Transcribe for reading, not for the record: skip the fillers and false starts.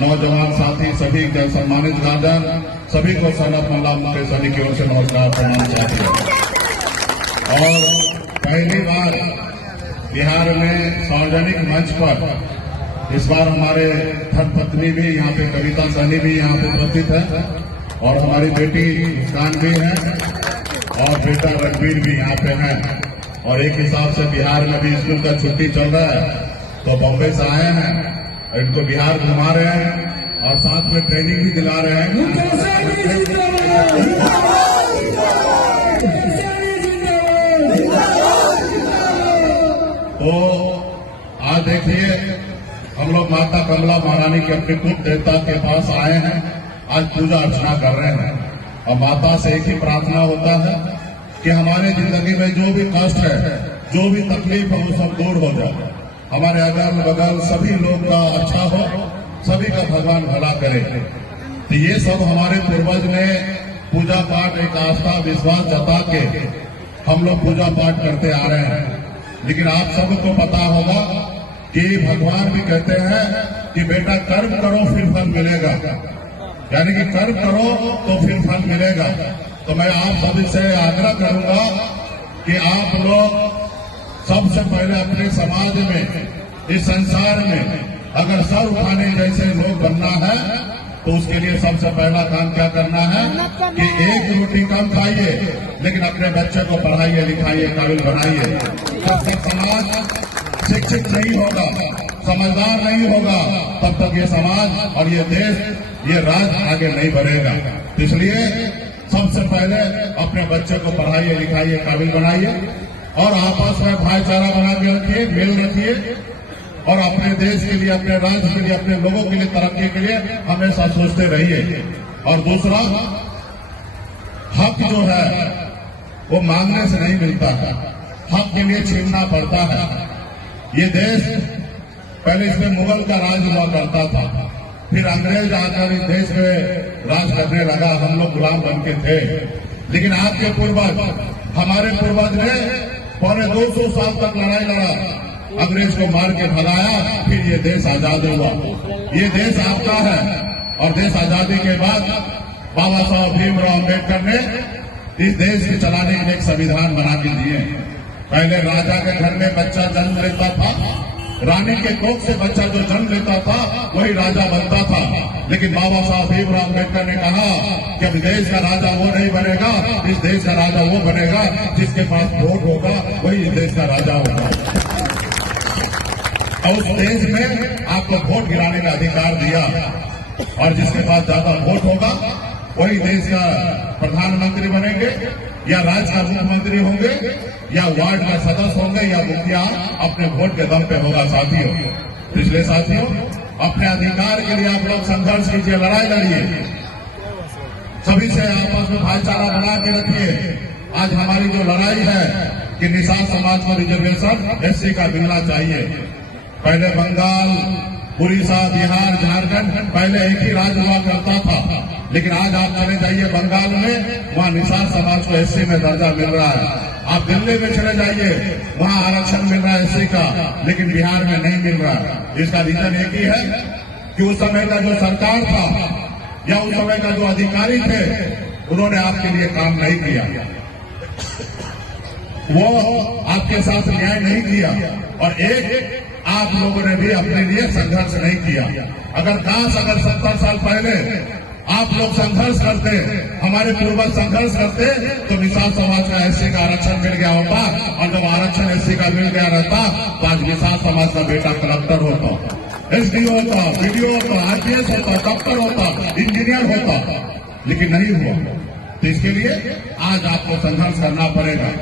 नौजवान साथी, सभी के सम्मानित गार्जियन, सभी को सनत मल्ला मुकेश अली की ओर से नमस्कार प्रणाम चाहते हैं। और पहली बार बिहार में सार्वजनिक मंच पर इस बार हमारे धर्मपत्नी भी यहाँ पे, कविता सहनी भी यहाँ पे उपस्थित है और हमारी बेटी मुस्कान भी है और बेटा रणवीर भी यहाँ पे है। और एक हिसाब से बिहार में भी स्कूल का छुट्टी चल रहा है तो बम्बई से आए हैं और इनको बिहार घुमा रहे हैं और साथ में ट्रेनिंग भी दिला रहे हैं। तो आज देखिए हम लोग माता कमला महारानी के अपने कुल देवता के पास आए हैं, आज पूजा अर्चना कर रहे हैं और माता से एक ही प्रार्थना होता है कि हमारे जिंदगी में जो भी कष्ट है, जो भी तकलीफ है वो सब दूर हो जाए, हमारे अगल बगल सभी लोग का अच्छा हो, सभी का भगवान भला करे। तो ये सब हमारे पूर्वज ने पूजा पाठ, एक आस्था विश्वास जता के हम लोग पूजा पाठ करते आ रहे हैं। लेकिन आप सबको पता होगा कि भगवान भी कहते हैं कि बेटा कर्म करो फिर फल मिलेगा, यानी कि कर्म करो तो फिर फल मिलेगा। तो मैं आप सभी से आग्रह करूंगा कि आप लोग सबसे पहले अपने समाज में, इस संसार में अगर सर उठाने जैसे लोग बनना है तो उसके लिए सबसे पहला काम क्या करना है कि एक रोटी कम खाइए लेकिन अपने बच्चे को पढ़ाइए, लिखाइए, काबिल बनाइए। जब तक समाज शिक्षित नहीं होगा, समझदार नहीं होगा, तब तक ये समाज और ये देश, ये राज्य आगे नहीं बढ़ेगा। इसलिए सबसे पहले अपने बच्चे को पढ़ाइए, लिखाइए, काबिल बनाइए और आपस में भाईचारा बना के रखिए, मेल रखिए और अपने देश के लिए, अपने राज्य के लिए, अपने लोगों के लिए, तरक्की के लिए हमेशा सोचते रहिए। और दूसरा, हक जो है वो मांगने से नहीं मिलता है, हक के लिए छीनना पड़ता है। ये देश पहले इसमें मुगल का राज हुआ करता था, फिर अंग्रेज आकर इस देश में राज करने लगा, हम लोग गुलाम बन के थे। लेकिन आपके पूर्वज, हमारे पूर्वज ने 250 साल तक लड़ाई लड़ा, अंग्रेज को मार के भगाया, फिर ये देश आजाद हुआ। ये देश आपका है और देश आजादी के बाद बाबा साहब भीमराव अम्बेडकर ने इस देश को चलाने के लिए एक संविधान बना के दिए। पहले राजा के घर में बच्चा जन्म लेता था, रानी के कोख से बच्चा जो जन्म लेता था वही राजा बनता था। लेकिन बाबा साहब भीमराव अम्बेडकर ने कहा कि अब देश का राजा वो नहीं बनेगा, इस देश का राजा वो बनेगा जिसके पास वोट होगा, वही इस देश का राजा होगा। और उस देश में आपको वोट गिराने का अधिकार दिया और जिसके पास ज्यादा वोट होगा वही देश का प्रधानमंत्री बनेंगे या राज्य का मुख्यमंत्री होंगे या वार्ड का सदस्य होंगे या मुखिया, अपने वोट के दम पे होगा। साथियों, इसलिए साथियों, अपने अधिकार के लिए आप लोग संघर्ष कीजिए, लड़ाई लड़िए, सभी से आपस में भाईचारा बना के रखिए। आज हमारी जो लड़ाई है कि निषाद समाज को रिजर्वेशन एससी का मिलना चाहिए। पहले बंगाल, उड़ीसा, बिहार, झारखंड पहले एक ही राज्य हुआ करता था, लेकिन आज आप चले जाइए बंगाल में, वहाँ निषाद समाज को एससी में दर्जा मिल रहा है। आप दिल्ली में चले जाइए, वहाँ आरक्षण मिल रहा है एससी का, लेकिन बिहार में नहीं मिल रहा। इसका रीजन एक ही है कि उस समय का जो सरकार था या उस समय का जो अधिकारी थे, उन्होंने आपके लिए काम नहीं किया, वो आपके साथ न्याय नहीं किया और एक आप लोगों ने भी अपने लिए संघर्ष नहीं किया। अगर 70 साल पहले आप लोग संघर्ष करते, हमारे पूर्वज संघर्ष करते, तो निषाद समाज का एससी का आरक्षण मिल गया होता और जब आरक्षण एससी का मिल गया रहता तो आज निषाद समाज का बेटा कलेक्टर होता, एसडीओ होता, बीडीओ होता, आईपीएस होता, डॉक्टर होता, इंजीनियर होता, लेकिन नहीं हुआ। तो इसके लिए आज आपको संघर्ष करना पड़ेगा।